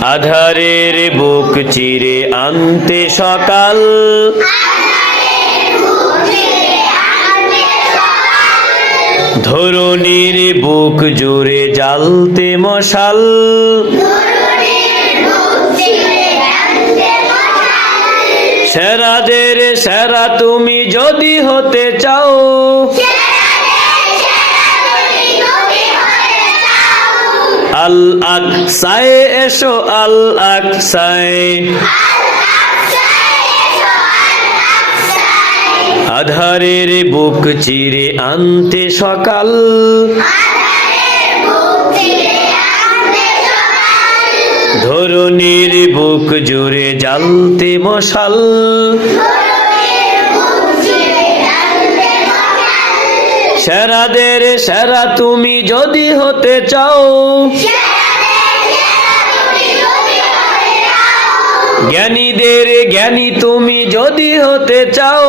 আধারের বুক চিরে আনতে সকাল, ধরণীর বুক জুড়ে জ্বালতে মশাল। সেরাদের সেরা তুমি যদি হতে চাও, আল আকসায় এসো, আল আকসায়। আধারের বুক চিরে আনতে সকাল, ধরণীর বুক জুড়ে জ্বালতে মশাল। সেরাদের সেরা তুমি যদি হতে চাও, জ্ঞানীদের জ্ঞানী তুমি যদি হতে চাও,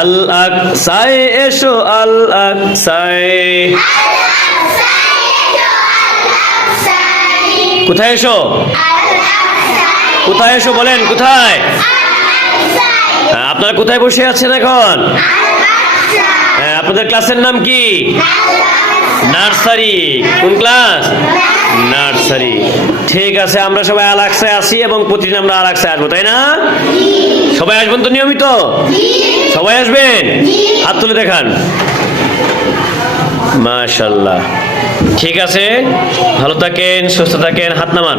আল আকসায় এসো, আল আকসায়। কোথায় এসো? কোথায় এসো বলেন, কোথায়? আপনারা কোথায় বসে আছেন এখন? আপনাদের ক্লাসের নাম কি? নার্সারি। কোন ক্লাস? নার্সারি। ঠিক আছে, আমরা সবাই আল আকসায় আসি এবং প্রতিদিন আমরা আল আকসায় আসবো, তাই না? সবাই আসবেন তো নিয়মিত? সবাই আসবেন? হাত তুলে দেখান। মাশাআল্লাহ। ঠিক আছে, ভালো থাকেন, সুস্থ থাকেন, হাত নামান।